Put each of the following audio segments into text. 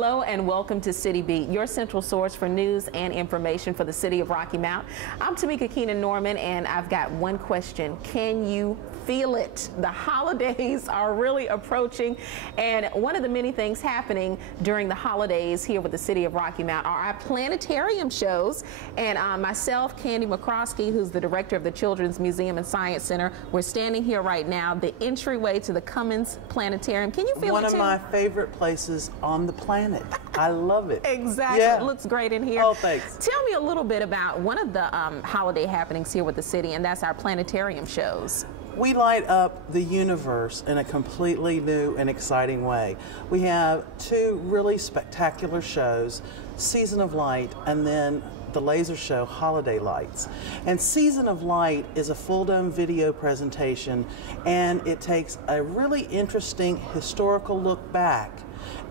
Hello and welcome to City Beat, your central source for news and information for the city of Rocky Mount. I'm Tameka Kenan-Norman and I've got one question. Can you feel it? The holidays are really approaching, and one of the many things happening during the holidays here with the city of Rocky Mount are our planetarium shows. And myself, McCroskey, who's the director of the Children's Museum and Science Center, we're standing here right now, the entryway to the Cummins Planetarium. Can you feel it too? One of my favorite places on the planet. I love it. Exactly. Yeah. It looks great in here. Oh, thanks. Tell me a little bit about one of the holiday happenings here with the city, and that's our planetarium shows. We light up the universe in a completely new and exciting way. We have two really spectacular shows, Season of Light and then the laser show Holiday Lights. And Season of Light is a full dome video presentation, and it takes a really interesting historical look back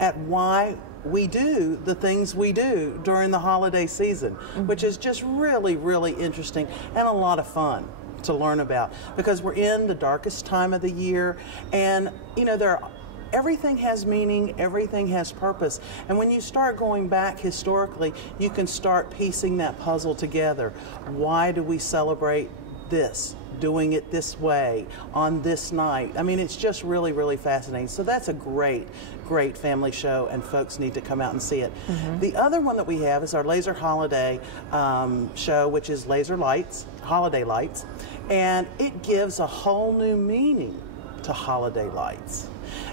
at why we do the things we do during the holiday season, which is just really, really interesting and a lot of fun to learn about, because we're in the darkest time of the year, and you know, everything has meaning, everything has purpose, and when you start going back historically, you can start piecing that puzzle together. Why do we celebrate this, doing it this way on this night? I mean, it's just really, really fascinating. So that's a great family show, and folks need to come out and see it. The other one that we have is our laser holiday show, which is Laser Lights, Holiday Lights, and it gives a whole new meaning to holiday lights.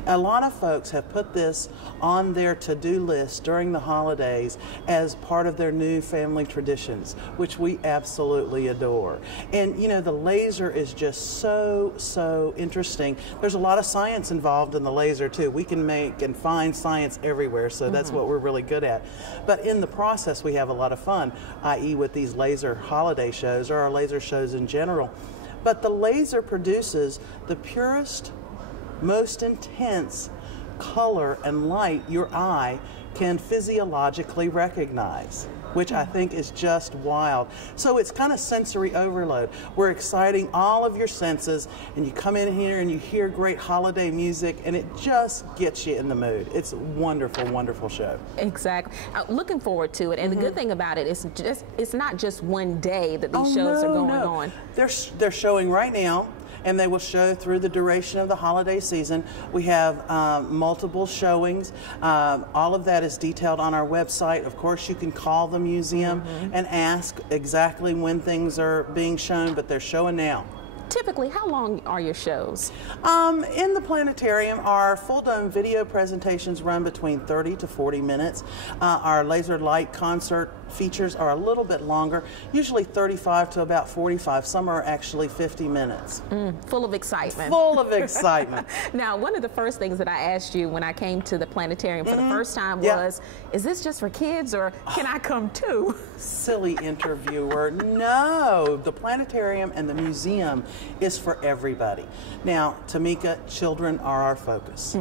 A lot of folks have put this on their to-do list during the holidays as part of their new family traditions, which we absolutely adore. And you know, the laser is just so interesting. There's a lot of science involved in the laser too. We can make and find science everywhere, so that's what we're really good at. But in the process, we have a lot of fun, i.e. with these laser holiday shows or our laser shows in general. But the laser produces the purest, most intense color and light your eye can physiologically recognize, which I think is just wild. So it's kind of sensory overload. We're exciting all of your senses, and you come in here and you hear great holiday music, and it just gets you in the mood. It's a wonderful, wonderful show. Exactly. Looking forward to it. And the good thing about it is it's not just one day that these shows are going on. They're showing right now, and they will show through the duration of the holiday season. We have multiple showings. All of that is detailed on our website. Of course, you can call the museum and ask exactly when things are being shown, but they're showing now. Typically, how long are your shows? In the planetarium, our full dome video presentations run between 30 to 40 minutes. Our laser light concert features are a little bit longer, usually 35 to about 45. Some are actually 50 minutes. Full of excitement. Full of excitement. Now, one of the first things that I asked you when I came to the planetarium for the first time was, is this just for kids or can I come too? Silly interviewer. No, the planetarium and the museum is for everybody. Now, Tameka, children are our focus.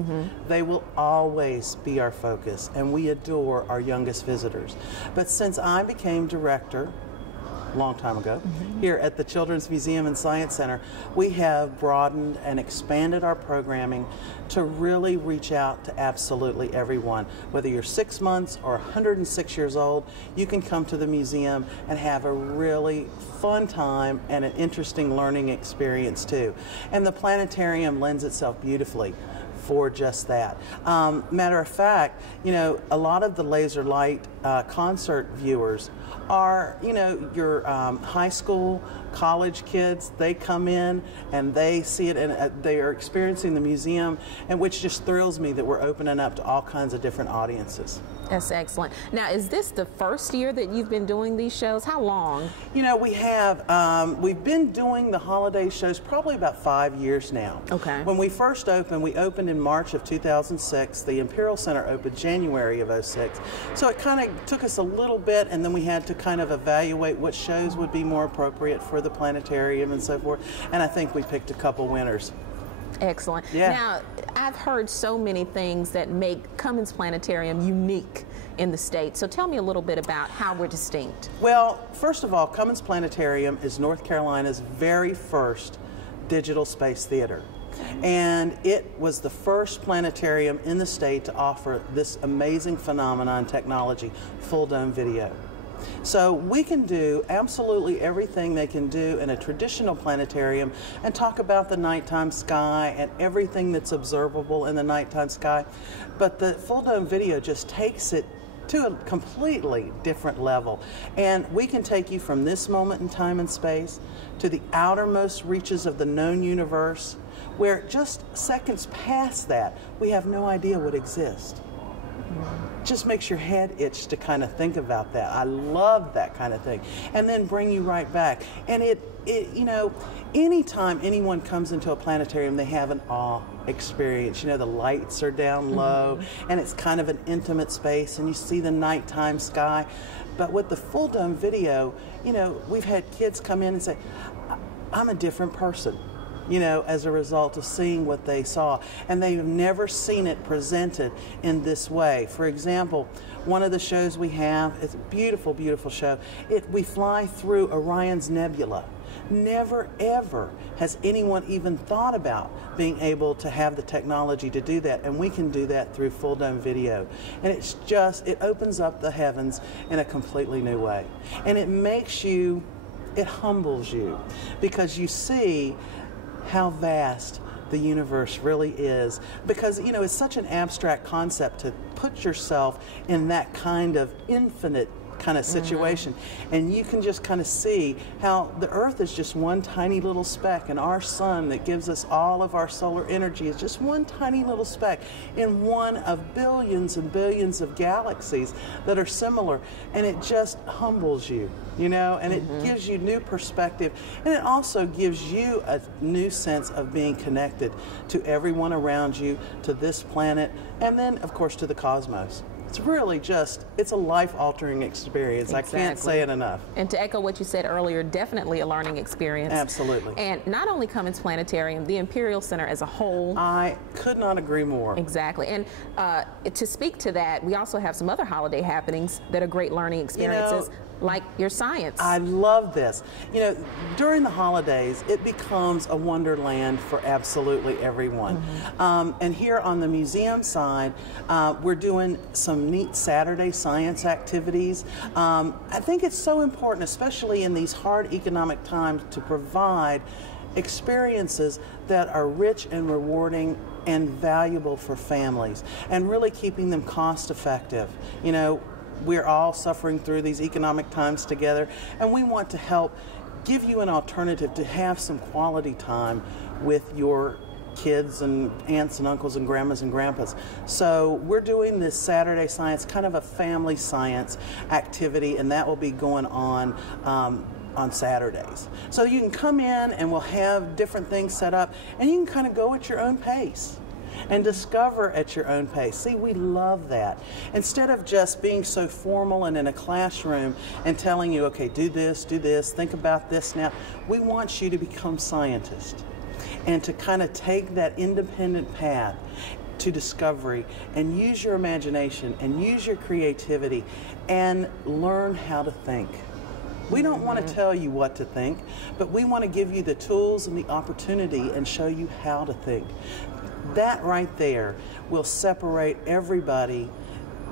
They will always be our focus, and we adore our youngest visitors. But since I became director a long time ago here at the Children's Museum and Science Center, we have broadened and expanded our programming to really reach out to absolutely everyone. Whether you're 6 months or 106 years old, you can come to the museum and have a really fun time and an interesting learning experience too. And the planetarium lends itself beautifully for just that. Matter of fact, you know, a lot of the laser light concert viewers are, you know, your high school, college kids. They come in and they see it, and they are experiencing the museum, and which just thrills me that we're opening up to all kinds of different audiences. That's excellent. Now, is this the first year that you've been doing these shows? How long? You know, we have, we've been doing the holiday shows probably about 5 years now. Okay. When we first opened, we opened in March of 2006. The Imperial Centre opened January of 2006. So it kind of took us a little bit, and then we had to kind of evaluate what shows would be more appropriate for the planetarium and so forth. And I think we picked a couple winners. Excellent. Yeah. Now, I've heard so many things that make Cummins Planetarium unique in the state. So tell me a little bit about how we're distinct. Well, first of all, Cummins Planetarium is North Carolina's very first digital space theater. And it was the first planetarium in the state to offer this amazing phenomenon technology, full dome video. So we can do absolutely everything they can do in a traditional planetarium and talk about the nighttime sky and everything that's observable in the nighttime sky. But the full dome video just takes it to a completely different level. And we can take you from this moment in time and space to the outermost reaches of the known universe, where just seconds past that, we have no idea what exists. Just makes your head itch to kind of think about that. I love that kind of thing. And then bring you right back. And it you know, anytime anyone comes into a planetarium, they have an awe experience. You know, the lights are down low, and it's kind of an intimate space, and you see the nighttime sky. But with the full dome video, you know, we've had kids come in and say, I'm a different person, you know, as a result of seeing what they saw. And they've never seen it presented in this way. For example, one of the shows we have, it's a beautiful, beautiful show. We fly through Orion's Nebula. Never, ever has anyone even thought about being able to have the technology to do that, and we can do that through full dome video. And it's just, it opens up the heavens in a completely new way. And it makes you, it humbles you, because you see how vast the universe really is. Because, you know, it's such an abstract concept to put yourself in that kind of infinite kind of situation. And you can just kind of see how the Earth is just one tiny little speck, and our sun that gives us all of our solar energy is just one tiny little speck in one of billions and billions of galaxies that are similar. And it just humbles you, you know, and it gives you new perspective, and it also gives you a new sense of being connected to everyone around you, to this planet, and then of course to the cosmos. It's really just, it's a life-altering experience. Exactly. I can't say it enough. And to echo what you said earlier, definitely a learning experience. Absolutely. And not only Cummins Planetarium, the Imperial Centre as a whole. I could not agree more. Exactly. And to speak to that, we also have some other holiday happenings that are great learning experiences. You know, like your science. I love this. You know, during the holidays, it becomes a wonderland for absolutely everyone. And here on the museum side, we're doing some neat Saturday science activities. I think it's so important, especially in these hard economic times, to provide experiences that are rich and rewarding and valuable for families, and really keeping them cost effective. You know, we're all suffering through these economic times together, and we want to help give you an alternative to have some quality time with your kids and aunts and uncles and grandmas and grandpas. So we're doing this Saturday science, kind of a family science activity, and that will be going on Saturdays. So you can come in and we'll have different things set up, and you can kind of go at your own pace and discover at your own pace. See, we love that. Instead of just being so formal and in a classroom and telling you, okay, do this, think about this now, we want you to become scientists and to kind of take that independent path to discovery and use your imagination and use your creativity and learn how to think. We don't want to tell you what to think, but we want to give you the tools and the opportunity and show you how to think. That right there will separate everybody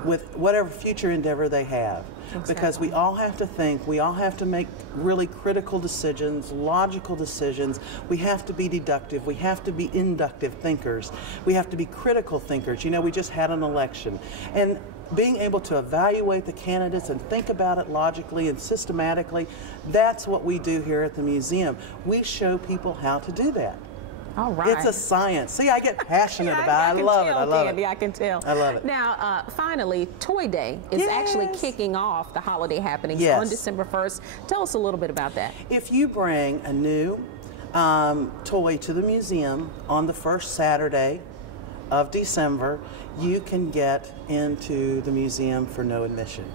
with whatever future endeavor they have. Exactly. Because we all have to think, we all have to make really critical decisions, logical decisions. We have to be deductive, we have to be inductive thinkers, we have to be critical thinkers. You know, we just had an election. And being able to evaluate the candidates and think about it logically and systematically, that's what we do here at the museum. We show people how to do that. All right. It's a science. See, I get passionate about it. I love it. I love it. I can tell. I love it. Now, finally, Toy Day is actually kicking off the holiday happenings on December 1st. Tell us a little bit about that. If you bring a new toy to the museum on the first Saturday of December, you can get into the museum for no admission.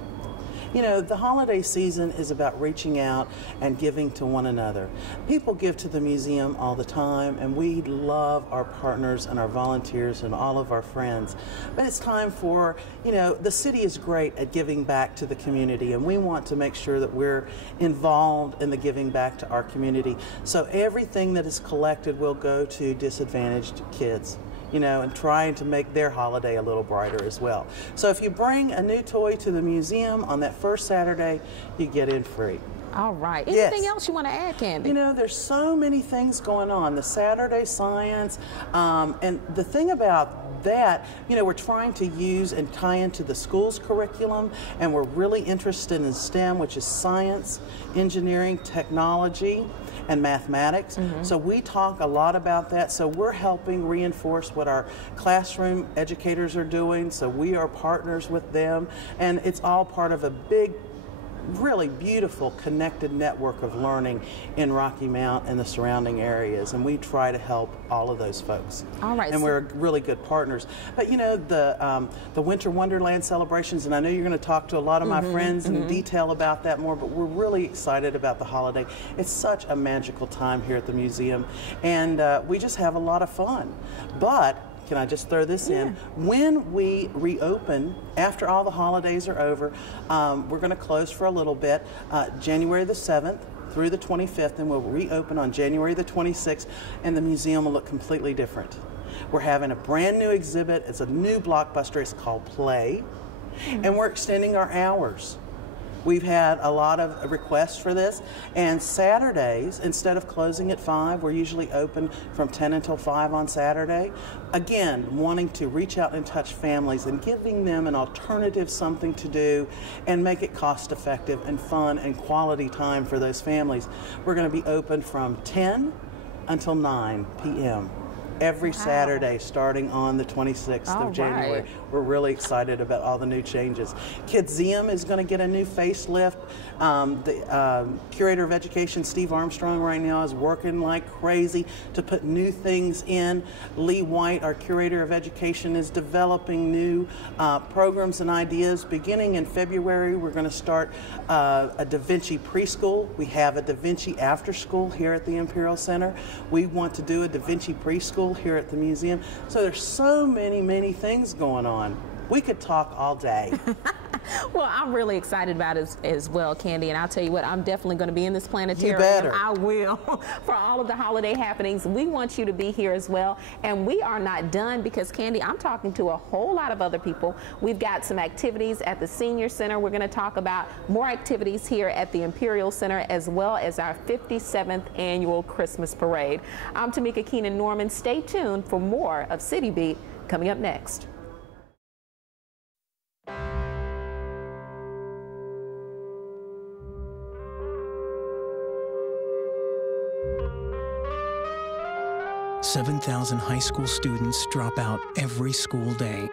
You know, the holiday season is about reaching out and giving to one another. People give to the museum all the time, and we love our partners and our volunteers and all of our friends. But it's time for, you know, the city is great at giving back to the community, and we want to make sure that we're involved in the giving back to our community. So everything that is collected will go to disadvantaged kids, you know, and trying to make their holiday a little brighter as well. So if you bring a new toy to the museum on that first Saturday, you get in free. All right. Anything else you want to add, Candy? You know, there's so many things going on. The Saturday Science, and the thing about that, you know, we're trying to use and tie into the school's curriculum, and we're really interested in STEM, which is science, engineering, technology, and mathematics. So we talk a lot about that. So we're helping reinforce what our classroom educators are doing. So we are partners with them, and it's all part of a big, really beautiful connected network of learning in Rocky Mount and the surrounding areas, and we try to help all of those folks. All right, and we're really good partners. But you know, the Winter Wonderland celebrations, and I know you're going to talk to a lot of my friends in detail about that more, but we're really excited about the holiday. It's such a magical time here at the museum, and we just have a lot of fun. But can I just throw this in? When we reopen, after all the holidays are over, we're going to close for a little bit, January the 7th through the 25th, and we'll reopen on January the 26th, and the museum will look completely different. We're having a brand new exhibit. It's a new blockbuster. It's called Play, and we're extending our hours. We've had a lot of requests for this, and Saturdays, instead of closing at 5, we're usually open from 10 until 5 on Saturday. Again, wanting to reach out and touch families and giving them an alternative, something to do, and make it cost effective and fun and quality time for those families. We're going to be open from 10 until 9 p.m. every Saturday starting on the 26th of January. We're really excited about all the new changes. Kidseum is going to get a new facelift. The Curator of Education, Steve Armstrong, right now is working like crazy to put new things in. Lee White, our Curator of Education, is developing new programs and ideas. Beginning in February, we're going to start a Da Vinci preschool. We have a Da Vinci after school here at the Imperial Centre. We want to do a Da Vinci preschool here at the museum. So there's so many things going on. We could talk all day. Well, I'm really excited about it as well, Candy, and I'll tell you what, I'm definitely going to be in this planetarium. You better. I will. For all of the holiday happenings, we want you to be here as well, and we are not done because, Candy, I'm talking to a whole lot of other people. We've got some activities at the Senior Center. We're going to talk about more activities here at the Imperial Center, as well as our 57th annual Christmas Parade. I'm Tameka Kenan-Norman. Stay tuned for more of City Beat coming up next. $7,000 high school students drop out every school day.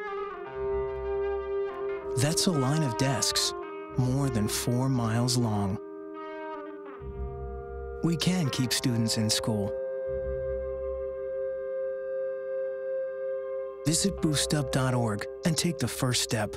That's a line of desks more than 4 miles long. We can keep students in school. Visit boostup.org and take the first step.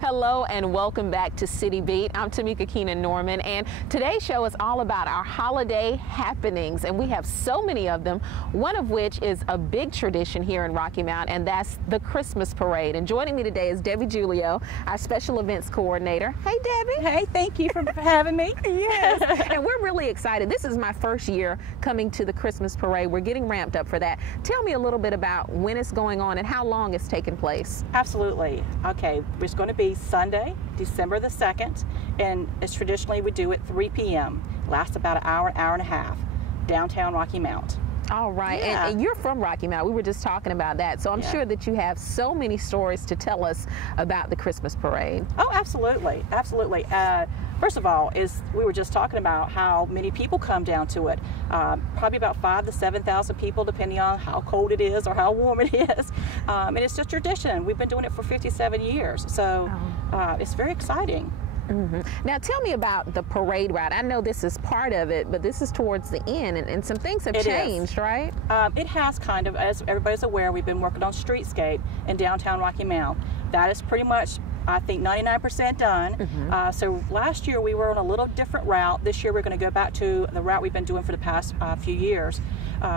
Hello and welcome back to City Beat. I'm Tameka Kenan-Norman, and today's show is all about our holiday happenings, and we have so many of them, one of which is a big tradition here in Rocky Mount, and that's the Christmas Parade. And joining me today is Debbie Julio, our special events coordinator. Hey, Debbie. Hey, thank you for having me. Yes, and we're really excited. This is my first year coming to the Christmas Parade. We're getting ramped up for that. Tell me a little bit about when it's going on and how long it's taking place. Absolutely. Okay, it's going to be Sunday, December the 2nd, and as traditionally we do at 3 p.m. Lasts about an hour and a half, downtown Rocky Mount. All right, Yeah. and you're from Rocky Mount. We were just talking about that, so I'm sure that you have so many stories to tell us about the Christmas Parade. Oh, absolutely, absolutely. First of all, we were just talking about how many people come down to it. Probably about 5,000 to 7,000 people, depending on how cold it is or how warm it is. And it's just tradition. We've been doing it for 57 years, so it's very exciting. Now tell me about the parade route. I know this is part of it, but this is towards the end, and some things have changed, right? It has kind of, as everybody's aware, we've been working on streetscape in downtown Rocky Mount. That is pretty much I think 99% done. So last year we were on a little different route. This year we're going to go back to the route we've been doing for the past few years,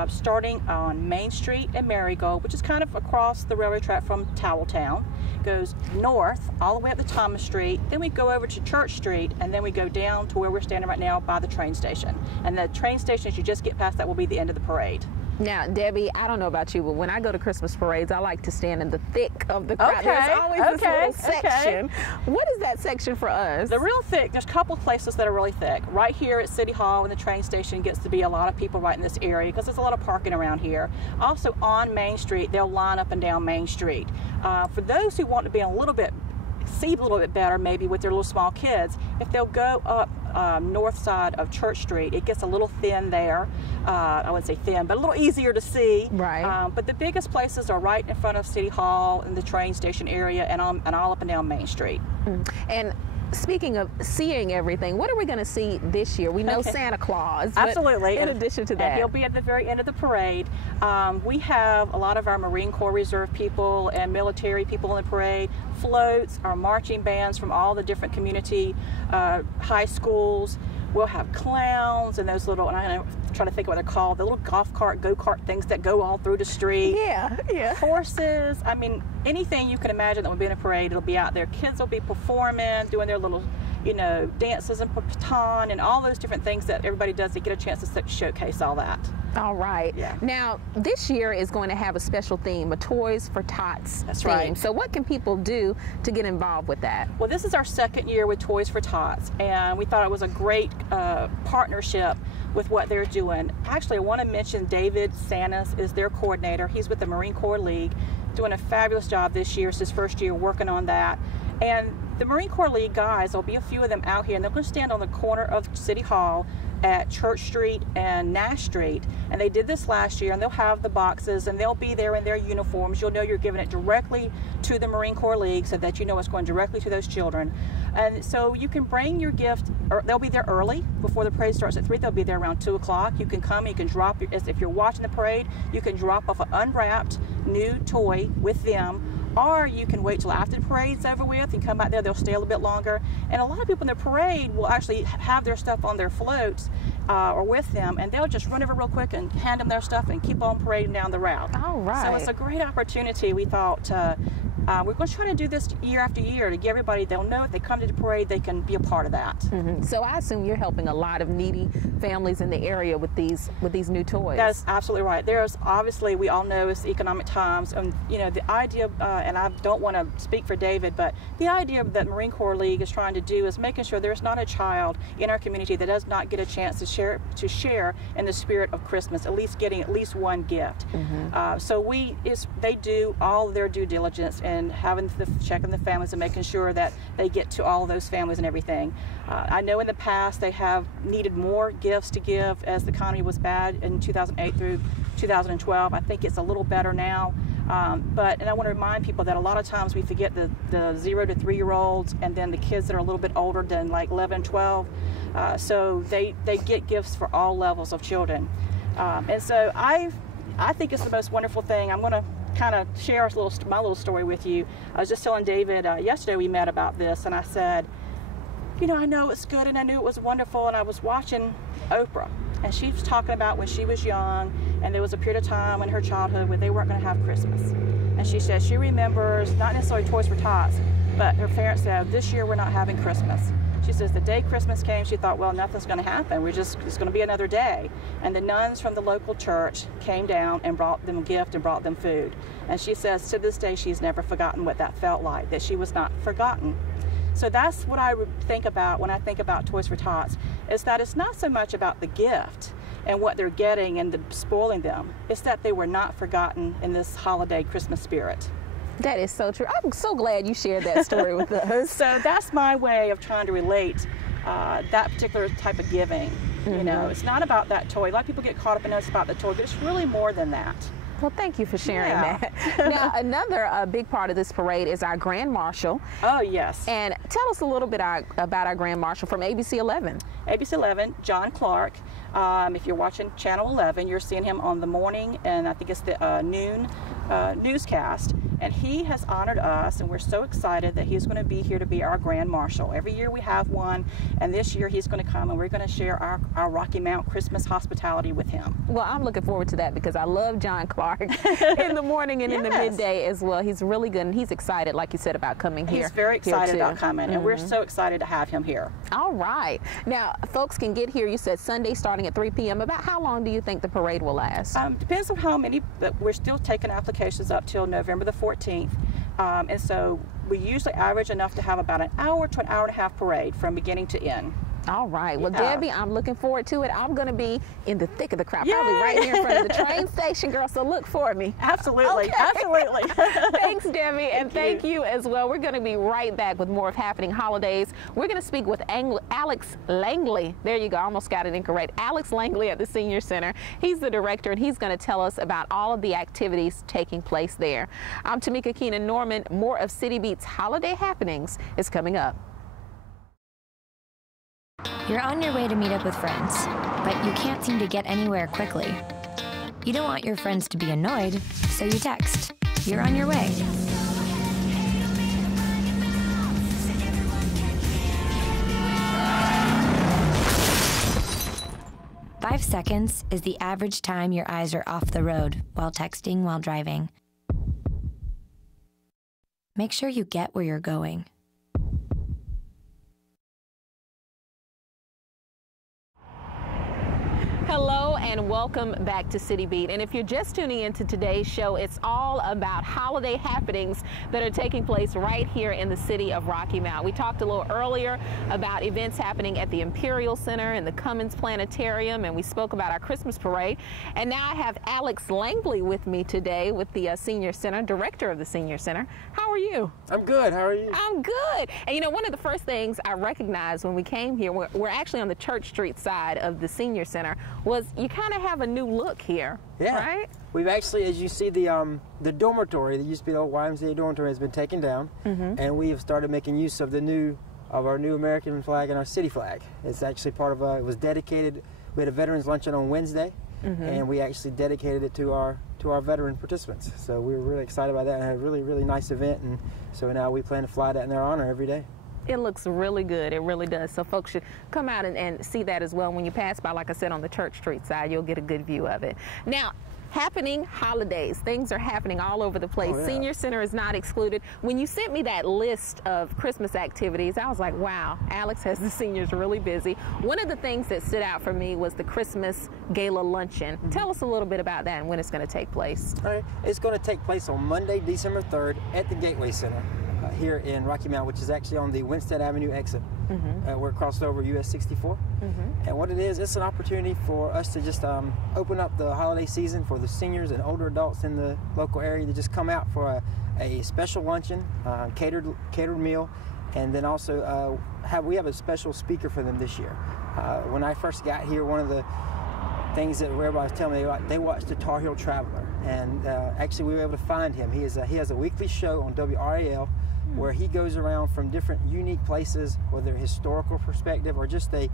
starting on Main Street and Marigold, which is kind of across the railroad track from Toweltown. Goes north all the way up to Thomas Street, then we go over to Church Street, and then we go down to where we're standing right now by the train station. And the train station, as you just get past that, will be the end of the parade. Now, Debbie, I don't know about you, but when I go to Christmas parades, I like to stand in the thick of the crowd. There's always this little section. What is that section for us? The real thick, there's a couple places that are really thick. Right here at City Hall and the train station gets to be a lot of people right in this area because there's a lot of parking around here. Also on Main Street, they'll line up and down Main Street. For those who want to be a little bit better, maybe with their little small kids, if they'll go up north side of Church Street, it gets a little thin there. I wouldn't say thin, but a little easier to see. Right. But the biggest places are right in front of City Hall and the train station area, and all up and down Main Street. And speaking of seeing everything, what are we going to see this year? We know Santa Claus. Absolutely. In addition to that, and he'll be at the very end of the parade. We have a lot of our Marine Corps Reserve people and military people in the parade, floats, our marching bands from all the different community high schools. We'll have clowns and those little, and I'm trying to think what they're called, the little golf cart, go-kart things that go all through the street. Yeah. Horses. I mean, anything you can imagine that would be in a parade, it'll be out there. Kids will be performing, doing their little, dances and baton and all those different things that everybody does to get a chance to showcase all that. All right. Yeah. Now, this year is going to have a special theme, a Toys for Tots That's theme. right. So what can people do to get involved with that? Well, this is our second year with Toys for Tots, and we thought it was a great partnership with what they're doing. Actually, I want to mention David Sanis is their coordinator. He's with the Marine Corps League, doing a fabulous job this year. It's his first year working on that. And the Marine Corps League guys, there'll be a few of them out here, and they're going to stand on the corner of City Hall at Church Street and Nash Street, and they did this last year, and they'll have the boxes, and they'll be there in their uniforms. You'll know you're giving it directly to the Marine Corps League so that you know it's going directly to those children. And so you can bring your gift, or they'll be there early before the parade starts at 3. They'll be there around 2 o'clock. You can come, you can drop, if you're watching the parade, you can drop off an unwrapped new toy with them, or you can wait till after the parade's over with and come back there. They'll stay a little bit longer. And a lot of people in the parade will actually have their stuff on their floats or with them, and they'll just run over real quick and hand them their stuff and keep on parading down the route. All right. So it's a great opportunity. We thought we're going to try to do this year after year to get everybody, they'll know if they come to the parade, they can be a part of that. So I assume you're helping a lot of needy families in the area with these new toys. That's absolutely right. There's obviously, we all know it's economic times, and the idea, and I don't want to speak for David, but the idea that Marine Corps League is trying to do is making sure there's not a child in our community that does not get a chance to share in the spirit of Christmas, at least getting at least one gift. So they do all their due diligence and checking the families and making sure that they get to all those families and everything. I know in the past they have needed more gifts to give as the economy was bad in 2008 through 2012. I think it's a little better now. And I want to remind people that a lot of times we forget the 0 to 3-year-olds and then the kids that are a little bit older than like 11 and 12. So they get gifts for all levels of children. And so I think it's the most wonderful thing. I'm going to kind of share my little story with you. I was just telling David yesterday we met about this, and I said, I know it's good and I knew it was wonderful, and I was watching Oprah, and she was talking about when she was young, and there was a period of time in her childhood where they weren't going to have Christmas. And she said she remembers, not necessarily Toys for Tots, but her parents said, this year we're not having Christmas. She says the day Christmas came, she thought, well, nothing's going to happen. It's going to be another day. And the nuns from the local church came down and brought them a gift and brought them food. And she says to this day, she's never forgotten what that felt like, that she was not forgotten. So that's what I think about when I think about Toys for Tots, is that it's not so much about the gift and what they're getting and spoiling them. It's that they were not forgotten in this holiday Christmas spirit. That is so true. I'm so glad you shared that story with us. So that's my way of trying to relate that particular type of giving. It's not about that toy. A lot of people get caught up in it's about the toy, but it's really more than that. Well, thank you for sharing that. Now, another big part of this parade is our Grand Marshal. Oh, yes. And tell us a little bit about our Grand Marshal from ABC 11. ABC 11, John Clark. If you're watching Channel 11, you're seeing him on the morning, and I think it's the noon newscast. And he has honored us, and we're so excited that he's going to be here to be our Grand Marshal. Every year we have one, and this year he's going to come and we're going to share our Rocky Mount Christmas hospitality with him. Well, I'm looking forward to that because I love John Clark in the morning and in the midday as well. He's really good, and he's excited, like you said, about coming here. He's very excited about coming, and we're so excited to have him here. All right. Now, folks can get here, you said Sunday starting at 3 p.m. About how long do you think the parade will last? Depends on how many, but we're still taking applications up till November the 14th. And so we usually average enough to have about an hour to an hour and a half parade from beginning to end. All right. Well, Debbie, I'm looking forward to it. I'm going to be in the thick of the crowd, probably right here in front of the train station, girl, so look for me. Absolutely. Okay. Absolutely. Thanks, Debbie, and thank you as well. We're going to be right back with more of Happening Holidays. We're going to speak with Alex Langley. There you go. I almost got it incorrect. Alex Langley at the Senior Center. He's the director, and he's going to tell us about all of the activities taking place there. I'm Tameka Kenan-Norman. More of City Beat's holiday happenings is coming up. You're on your way to meet up with friends, but you can't seem to get anywhere quickly. You don't want your friends to be annoyed, so you text. You're on your way. "5 seconds is the average time your eyes are off the road while texting while driving. Make sure you get where you're going. Hello and welcome back to City Beat. And if you're just tuning into today's show, it's all about holiday happenings that are taking place right here in the city of Rocky Mount. We talked a little earlier about events happening at the Imperial Centre and the Cummins Planetarium, and we spoke about our Christmas parade. And now I have Alex Langley with me today with the Senior Center, director of the Senior Center. How are you? I'm good. How are you? I'm good. And you know, one of the first things I recognized when we came here, we're actually on the Church Street side of the Senior Center, was you kind of have a new look here, right? We've actually, as you see, the dormitory that used to be the old YMCA dormitory has been taken down, and we have started making use of our new American flag and our city flag. It's actually part of it was dedicated. We had a veterans luncheon on Wednesday, and we actually dedicated it to our veteran participants. So we were really excited about that and had a really nice event, and so now we plan to fly that in their honor every day. It looks really good. It really does. So folks should come out and see that as well. When you pass by, like I said, on the Church Street side, you'll get a good view of it. Now, happening holidays. Things are happening all over the place. Senior Center is not excluded. When you sent me that list of Christmas activities, I was like, wow, Alex has the seniors really busy. One of the things that stood out for me was the Christmas Gala Luncheon. Tell us a little bit about that and when it's going to take place. All right. It's going to take place on Monday, December 3rd at the Gateway Center. Here in Rocky Mount, which is actually on the Winstead Avenue exit. We're crossed over US 64. And what it is, it's an opportunity for us to just open up the holiday season for the seniors and older adults in the local area to just come out for a special luncheon, catered meal, and then also we have a special speaker for them this year. When I first got here, one of the things that everybody was telling me, they watched the Tar Heel Traveler, and actually we were able to find him. He has a weekly show on WRAL where he goes around from different unique places, whether historical perspective or just a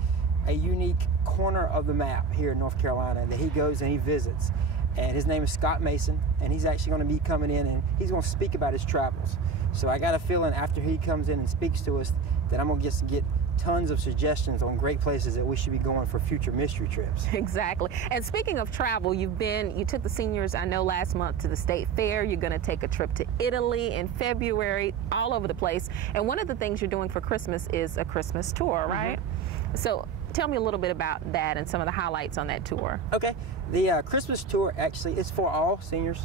unique corner of the map here in North Carolina that he goes and he visits. And his name is Scott Mason, and he's actually going to be coming in and he's going to speak about his travels. So I got a feeling after he comes in and speaks to us that I'm going to just get tons of suggestions on great places that we should be going for future mystery trips. Exactly. And speaking of travel, you took the seniors, I know, last month to the State Fair. You're going to take a trip to Italy in February, all over the place. And one of the things you're doing for Christmas is a Christmas tour, right? So tell me a little bit about that and some of the highlights on that tour. Okay. The Christmas tour actually is for all seniors,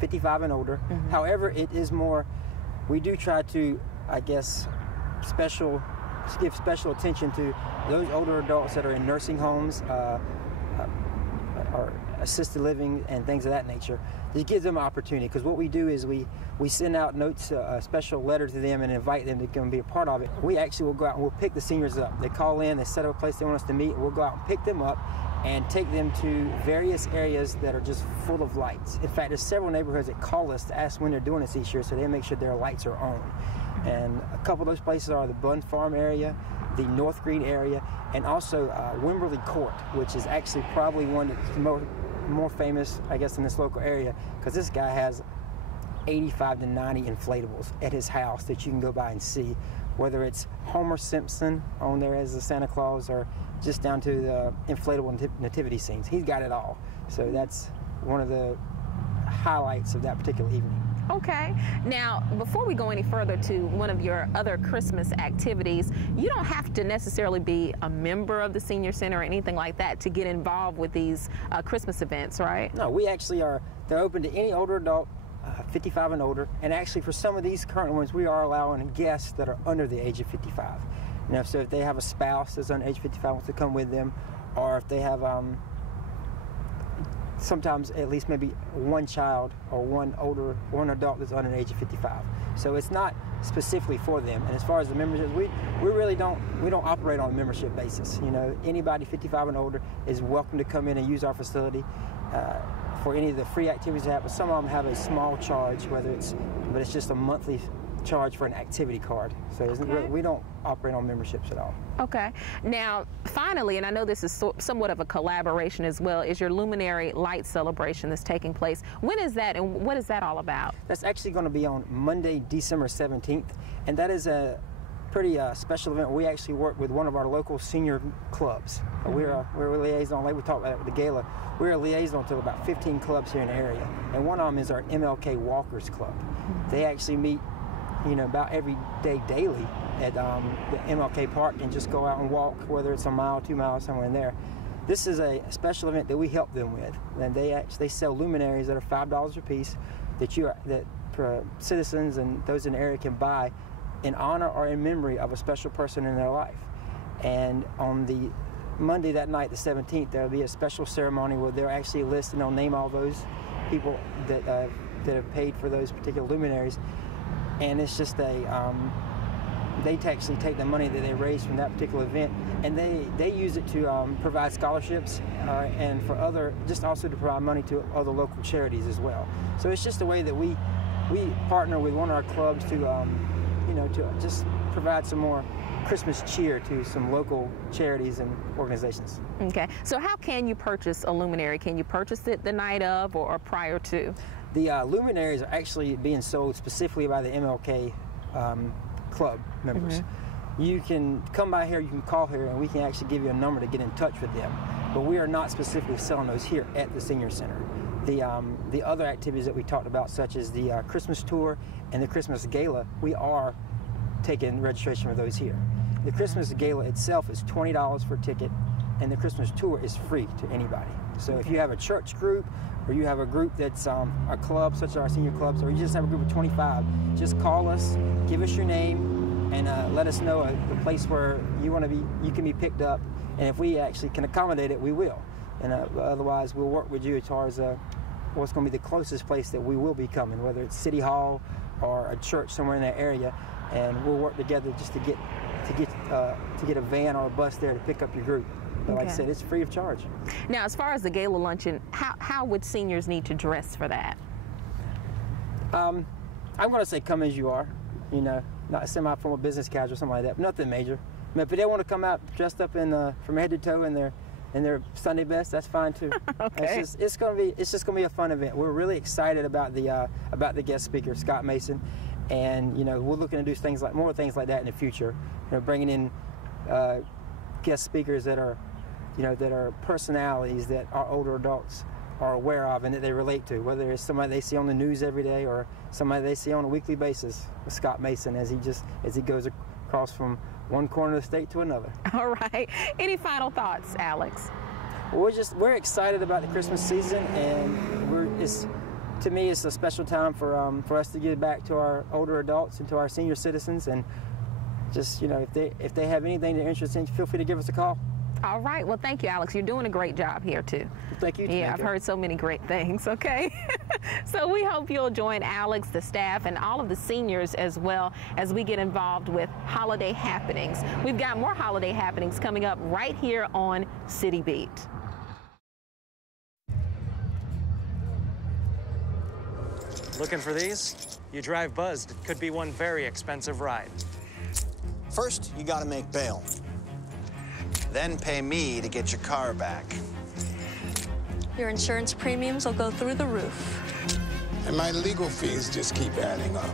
55 and older. However, it is more, we do try to, I guess, give special attention to those older adults that are in nursing homes or assisted living and things of that nature. It gives them an opportunity, because what we do is we send out notes, a special letter to them and invite them to come be a part of it. We actually will go out and we'll pick the seniors up. They call in, they set up a place they want us to meet, and we'll go out and pick them up and take them to various areas that are just full of lights. In fact, there's several neighborhoods that call us to ask when they're doing this each year, so they make sure their lights are on. And a couple of those places are the Bun Farm area, the North Green area, and also Wimberley Court, which is actually probably one that's more famous, I guess, in this local area, because this guy has 85 to 90 inflatables at his house that you can go by and see, whether it's Homer Simpson on there as the Santa Claus or just down to the inflatable nativity scenes. He's got it all. So that's one of the highlights of that particular evening. Okay. Now, before we go any further to one of your other Christmas activities, you don't have to necessarily be a member of the Senior Center or anything like that to get involved with these Christmas events, right? No, we actually are, they're open to any older adult, 55 and older, and actually for some of these current ones, we are allowing guests that are under the age of 55. You know, so if they have a spouse that's under age 55 wants to come with them, or if they have sometimes at least maybe one child or one adult that's under the age of 55. So it's not specifically for them. And as far as the memberships, we really don't operate on a membership basis. You know, anybody 55 and older is welcome to come in and use our facility for any of the free activities they have. But some of them have a small charge, but it's just a monthly charge for an activity card. So we don't operate on memberships at all. Okay. Now, finally, and I know this is somewhat of a collaboration as well, is your Luminary Light Celebration that's taking place. When is that, and what is that all about? That's actually going to be on Monday, December 17th, and that is a pretty special event. We actually work with one of our local senior clubs. We're a liaison, like we talked about with the gala, we're a liaison to about 15 clubs here in the area, and one of them is our MLK Walkers Club. They actually meet, you know, about every day daily at the MLK Park and just go out and walk, whether it's a mile, 2 miles, somewhere in there. This is a special event that we help them with, and they sell luminaries that are $5 a piece that citizens and those in the area can buy in honor or in memory of a special person in their life. And on the Monday that night, the 17th, there'll be a special ceremony where they'll actually list and they'll name all those people that have paid for those particular luminaries. And it's just they actually take the money that they raise from that particular event, and they use it to provide scholarships and just also to provide money to other local charities as well. So it's just a way that we partner with one of our clubs to to just provide some more Christmas cheer to some local charities and organizations. Okay. So how can you purchase a luminary? Can you purchase it the night of or prior to? The luminaries are actually being sold specifically by the MLK club members. You can come by here, you can call here, and we can actually give you a number to get in touch with them. But we are not specifically selling those here at the Senior Center. The other activities that we talked about, such as the Christmas tour and the Christmas gala, we are taking registration for those here. The Christmas gala itself is $20 for a ticket, and the Christmas tour is free to anybody. So if you have a church group, or you have a group that's a club, such as our senior clubs, or you just have a group of 25, just call us, give us your name, and let us know the place where you can be picked up. And if we actually can accommodate it, we will. And otherwise, we'll work with you as far as what's going to be the closest place that we will be coming, whether it's City Hall or a church somewhere in that area, and we'll work together just to get a van or a bus there to pick up your group. But like I said, it's free of charge. Now, as far as the gala luncheon, how would seniors need to dress for that? I'm going to say come as you are, you know, not semi-formal, business casual, something like that. Nothing major. I mean, if they want to come out dressed up from head to toe in their Sunday best, that's fine too. Okay. It's just going to be a fun event. We're really excited about the guest speaker, Scott Mason, and you know, we're looking to do more things like that in the future. You know, bringing in guest speakers that are personalities that our older adults are aware of and that they relate to, whether it's somebody they see on the news every day or somebody they see on a weekly basis, with Scott Mason, as he goes across from one corner of the state to another. All right. Any final thoughts, Alex? Well, we're excited about the Christmas season, and to me it's a special time for us to give back to our older adults and to our senior citizens, and just, you know, if they have anything they're interested in, feel free to give us a call. All right. Well, thank you, Alex. You're doing a great job here, too. Thank you, Tameka. Yeah, I've heard so many great things, okay? So we hope you'll join Alex, the staff, and all of the seniors as well as we get involved with holiday happenings. We've got more holiday happenings coming up right here on City Beat. Looking for these? You drive buzzed. It could be one very expensive ride. First, you gotta make bail. Then pay me to get your car back. Your insurance premiums will go through the roof. And my legal fees just keep adding up.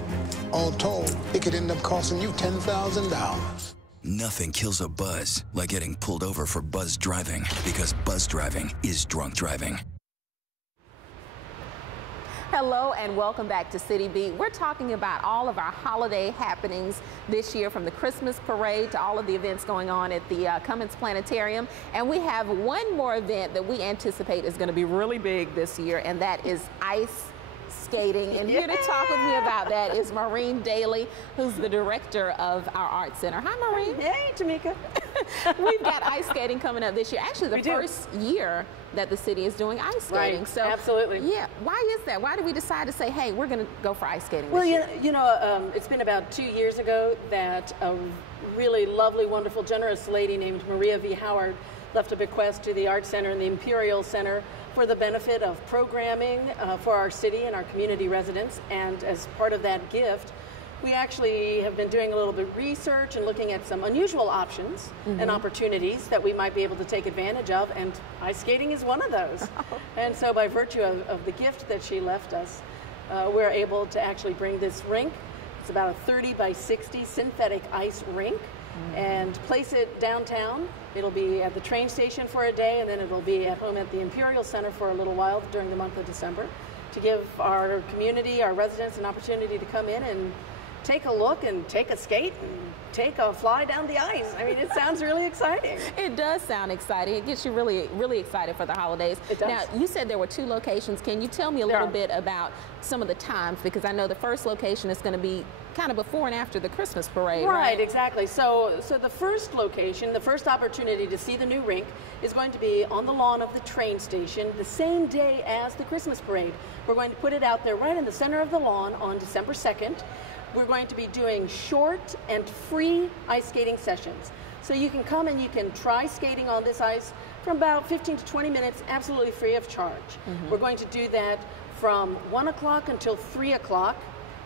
All told, it could end up costing you $10,000. Nothing kills a buzz like getting pulled over for buzz driving, because buzz driving is drunk driving. Hello and welcome back to City Beat. We're talking about all of our holiday happenings this year, from the Christmas parade to all of the events going on at the Cummins Planetarium. And we have one more event that we anticipate is going to be really big this year, and that is ice skating. And here to talk with me about that is Maureen Daly, who's the director of our Art Center. Hi, Maureen. Hey, Tameka. We've got ice skating coming up this year. Actually, the first year that the city is doing ice skating. Right, so absolutely. Yeah, why is that? Why did we decide to say, hey, we're going to go for ice skating well, this year? you know, it's been about 2 years ago that a really lovely, wonderful, generous lady named Maria V. Howard left a bequest to the Art Center and the Imperial Centre for the benefit of programming for our city and our community residents. And as part of that gift, we actually have been doing a little bit of research and looking at some unusual options and opportunities that we might be able to take advantage of, and ice skating is one of those. And so by virtue of the gift that she left us, we're able to actually bring this rink. It's about a 30 by 60 synthetic ice rink, and place it downtown. It'll be at the train station for a day, and then it'll be at home at the Imperial Centre for a little while during the month of December, to give our community, our residents, an opportunity to come in and take a look and take a skate and take a fly down the ice. I mean, it sounds really exciting. It does sound exciting. It gets you really, really excited for the holidays. It does. Now, you said there were 2 locations. Can you tell me a little bit about some of the times? Because I know the first location is going to be kind of before and after the Christmas parade, right? Right, exactly. So the first location, the first opportunity to see the new rink is going to be on the lawn of the train station the same day as the Christmas parade. We're going to put it out there right in the center of the lawn on December 2nd. We're going to be doing short and free ice skating sessions. So you can come and you can try skating on this ice from about 15 to 20 minutes, absolutely free of charge. We're going to do that from 1 o'clock until 3 o'clock.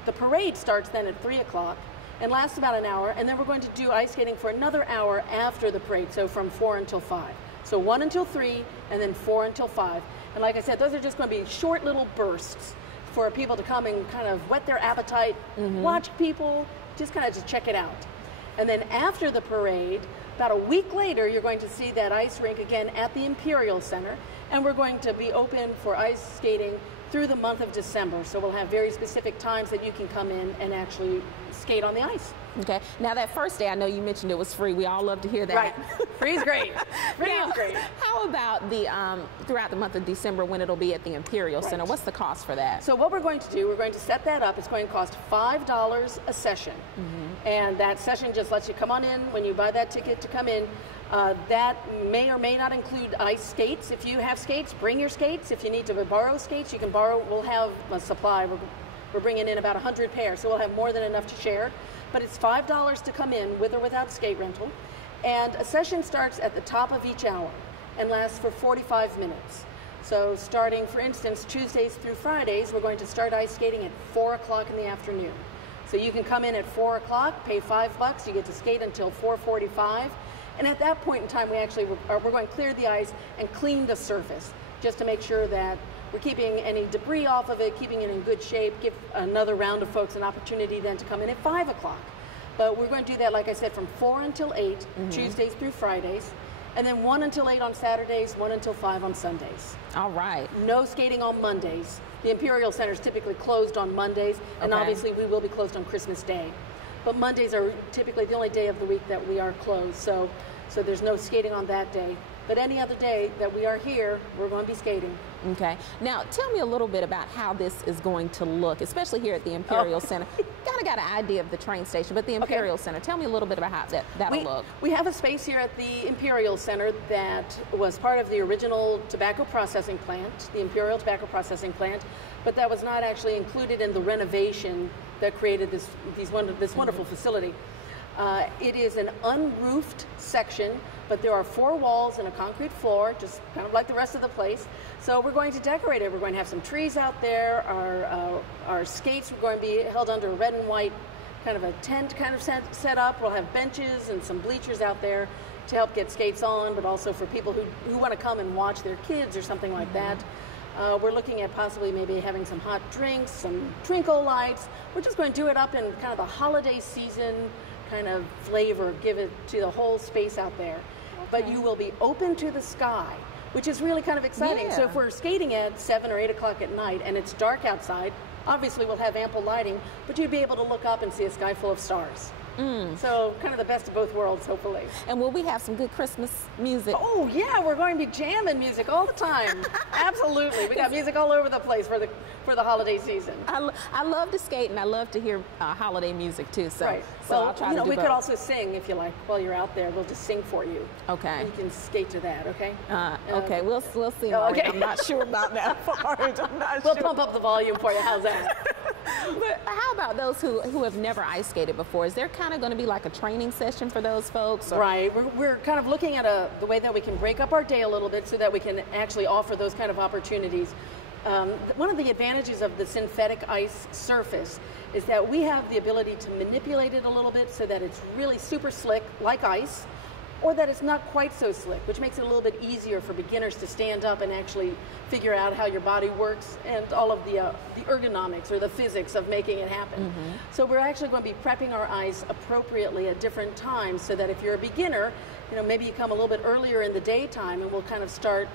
The parade starts then at 3 o'clock and lasts about an hour, and then we're going to do ice skating for another hour after the parade, so from 4 until 5. So 1 until 3, and then 4 until 5. And like I said, those are just going to be short little bursts for people to come and kind of whet their appetite, watch people, just kind of just check it out. And then after the parade, about a week later, you're going to see that ice rink again at the Imperial Centre, and we're going to be open for ice skating through the month of December. So we'll have very specific times that you can come in and actually skate on the ice. Okay. Now that first day, I know you mentioned it was free. We all love to hear that. Right. Free is great. Free is great. How about the throughout the month of December when it'll be at the Imperial Centre? What's the cost for that? So what we're going to do, we're going to set that up. It's going to cost $5 a session. And that session just lets you come on in when you buy that ticket to come in. That may or may not include ice skates. If you have skates, bring your skates. If you need to borrow skates, you can borrow. We'll have a supply. We're bringing in about 100 pairs, so we'll have more than enough to share. But it's $5 to come in with or without skate rental. And a session starts at the top of each hour and lasts for 45 minutes. So starting, for instance, Tuesdays through Fridays, we're going to start ice skating at 4 o'clock in the afternoon. So you can come in at 4 o'clock, pay $5, you get to skate until 4:45. And at that point in time, we're going to clear the ice and clean the surface, just to make sure that we're keeping any debris off of it, keeping it in good shape, give another round of folks an opportunity then to come in at 5 o'clock. But we're going to do that, like I said, from 4 until 8, Tuesdays through Fridays, and then 1 until 8 on Saturdays, 1 until 5 on Sundays. All right. No skating on Mondays. The Imperial Centre is typically closed on Mondays, and obviously we will be closed on Christmas Day. But Mondays are typically the only day of the week that we are closed, so there's no skating on that day. But any other day that we are here, we're going to be skating. Okay. Now, tell me a little bit about how this is going to look, especially here at the Imperial Centre. Kind of got an idea of the train station, but the Imperial Centre, tell me a little bit about how that'll look. We have a space here at the Imperial Centre that was part of the original tobacco processing plant, the Imperial Tobacco Processing Plant, but that was not actually included in the renovation that created this wonderful facility. It is an unroofed section, but there are 4 walls and a concrete floor, just kind of like the rest of the place. So we're going to decorate it. We're going to have some trees out there. Our skates are going to be held under a red and white kind of a tent kind of set up. We'll have benches and some bleachers out there to help get skates on, but also for people who want to come and watch their kids or something like that. We're looking at possibly maybe having some hot drinks, some twinkle lights. We're just going to do it up in kind of the holiday season kind of flavor, give it to the whole space out there. Okay. But you will be open to the sky, which is really kind of exciting. Yeah. So if we're skating at 7 or 8 o'clock at night and it's dark outside, obviously we'll have ample lighting, but you'd be able to look up and see a sky full of stars. So kind of the best of both worlds, hopefully. And will we have some good Christmas music? Oh yeah, we're going to be jamming music all the time. Absolutely, we got music all over the place for the holiday season. I love to skate and I love to hear holiday music too. So, right. So I'll try to do we both. could also sing if you like while you're out there. We'll just sing for you. Okay. And you can skate to that. Okay. Okay. We'll see. Oh, okay. I'm not sure about that part. We'll pump up the volume for you. How's that? But how about those who have never ice skated before? Is there kind of going to be like a training session for those folks? Or? Right. We're kind of looking at the way that we can break up our day a little bit so that we can actually offer those kind of opportunities. One of the advantages of the synthetic ice surface is that we have the ability to manipulate it a little bit so that it's really super slick, like ice, or that it's not quite so slick, which makes it a little bit easier for beginners to stand up and actually figure out how your body works and all of the ergonomics or the physics of making it happen. So we're actually going to be prepping our ice appropriately at different times so that if you're a beginner, maybe you come a little bit earlier in the daytime, and we'll kind of start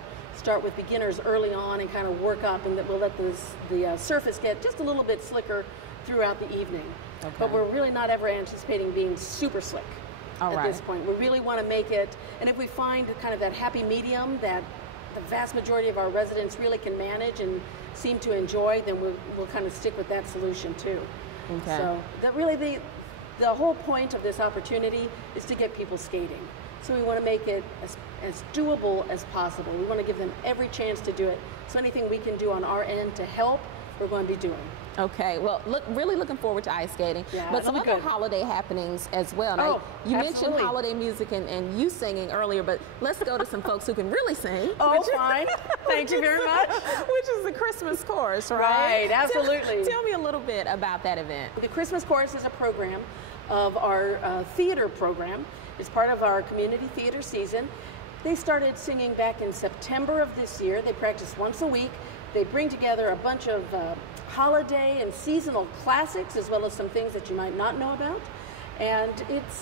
with beginners early on and kind of work up, and we'll let the surface get just a little bit slicker throughout the evening. Okay. But we're really not ever anticipating being super slick. At this point. We really want to make it, and if we find kind of that happy medium that the vast majority of our residents really can manage and seem to enjoy, then we'll kind of stick with that solution too. Okay. So that really the whole point of this opportunity is to get people skating. So we want to make it as doable as possible. We want to give them every chance to do it. So anything we can do on our end to help, we're going to be doing. Okay, well, really looking forward to ice skating, but some other holiday happenings as well. Now, you mentioned holiday music and you singing earlier, but let's go to some folks who can really sing. Oh, fine. Thank you very much. Which is the Christmas Chorus, right? Right, absolutely. Tell me a little bit about that event. The Christmas Chorus is a program of our theater program. It's part of our community theater season. They started singing back in September of this year. They practice once a week. They bring together a bunch of holiday and seasonal classics, as well as some things that you might not know about. And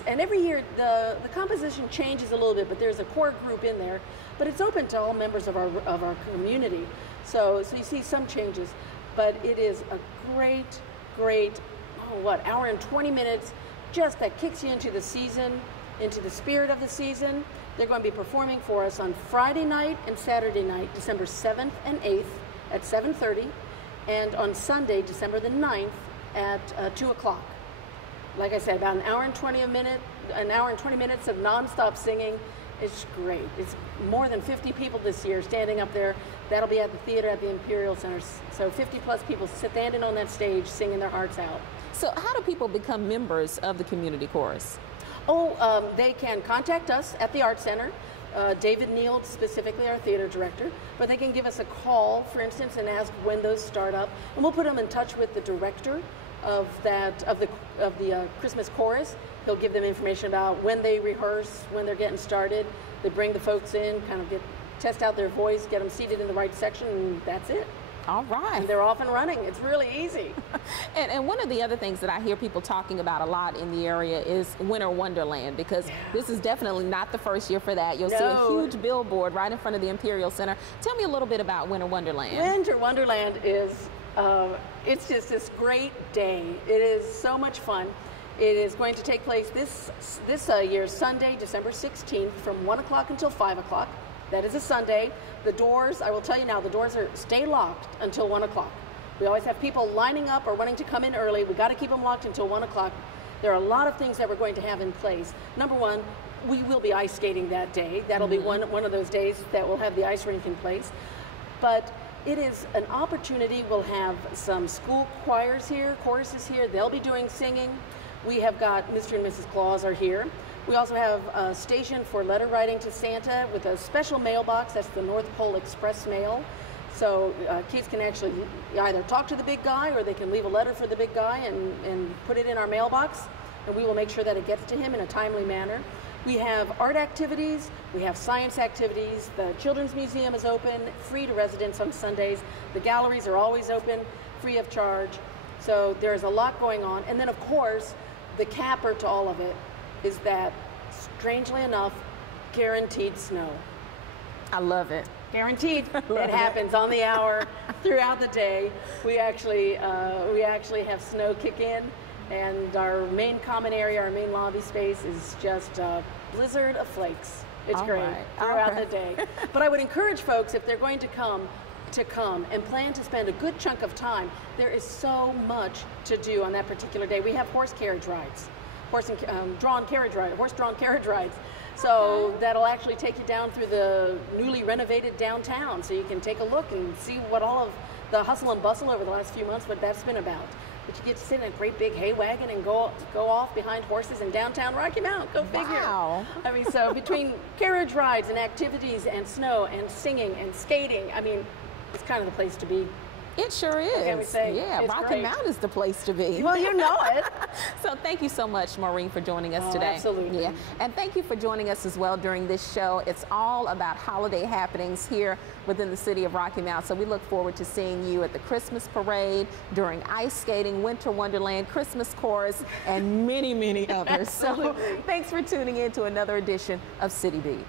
every year the composition changes a little bit, but there's a core group in there. But it's open to all members of our community. So you see some changes, but it is a great hour and 20 minutes just that kicks you into the season, into the spirit of the season. They're going to be performing for us on Friday night and Saturday night, December 7th and 8th at 7:30, and on Sunday, December the 9th at 2 o'clock. Like I said, about an hour and 20 minutes of nonstop singing. It's great. It's more than 50 people this year standing up there. That'll be at the theater at the Imperial Centre. So 50 plus people standing on that stage singing their hearts out. So how do people become members of the community chorus? They can contact us at the Art Center. David Neal, specifically our theater director, but they can give us a call, for instance, and ask when those start up, and we'll put them in touch with the director of the Christmas chorus. He'll give them information about when they rehearse, when they're getting started. They bring the folks in, kind of test out their voice, get them seated in the right section, and that's it. All right. And they're off and running. It's really easy. And one of the other things that I hear people talking about a lot in the area is Winter Wonderland, because this is definitely not the first year for that. You'll see a huge billboard right in front of the Imperial Center. Tell me a little bit about Winter Wonderland. Winter Wonderland is, it's just this great day. It is so much fun. It is going to take place this year's Sunday, December 16th, from 1 o'clock until 5 o'clock. That is a Sunday. The doors, I will tell you now, the doors stay locked until 1 o'clock. We always have people lining up or wanting to come in early. We got to keep them locked until 1 o'clock. There are a lot of things that we're going to have in place. Number one, we will be ice skating that day. That'll be one of those days that we'll have the ice rink in place. But it is an opportunity. We'll have some school choirs here, choruses here. They'll be doing singing. We have got Mr. and Mrs. Claus are here. We also have a station for letter writing to Santa with a special mailbox. That's the North Pole Express Mail. So kids can actually either talk to the big guy, or they can leave a letter for the big guy and put it in our mailbox, and we will make sure that it gets to him in a timely manner. We have art activities, we have science activities, the Children's Museum is open, free to residents on Sundays. The galleries are always open, free of charge. So there's a lot going on. And then of course, the capper to all of it is that, strangely enough, guaranteed snow. I love it. Guaranteed. It happens on the hour throughout the day. We actually have snow kick in, and our main common area, our main lobby space is just a blizzard of flakes. It's great throughout the day. But I would encourage folks, if they're going to come and plan to spend a good chunk of time. There is so much to do on that particular day. We have horse carriage rides, horse-drawn carriage rides. So that'll actually take you down through the newly renovated downtown, so you can take a look and see what all of the hustle and bustle over the last few months, what that's been about. But you get to sit in a great big hay wagon and go off behind horses in downtown Rocky Mount. Go figure. Wow. I mean, so between carriage rides and activities and snow and singing and skating, I mean, it's kind of the place to be. It sure is. Can we say? Yeah, Rocky Mount is the place to be. Well, you know it. So thank you so much, Maureen, for joining us today. Absolutely. Yeah, and thank you for joining us as well during this show. It's all about holiday happenings here within the city of Rocky Mount. So we look forward to seeing you at the Christmas parade, during ice skating, Winter Wonderland, Christmas chorus, and many, many others. So thanks for tuning in to another edition of City Beat.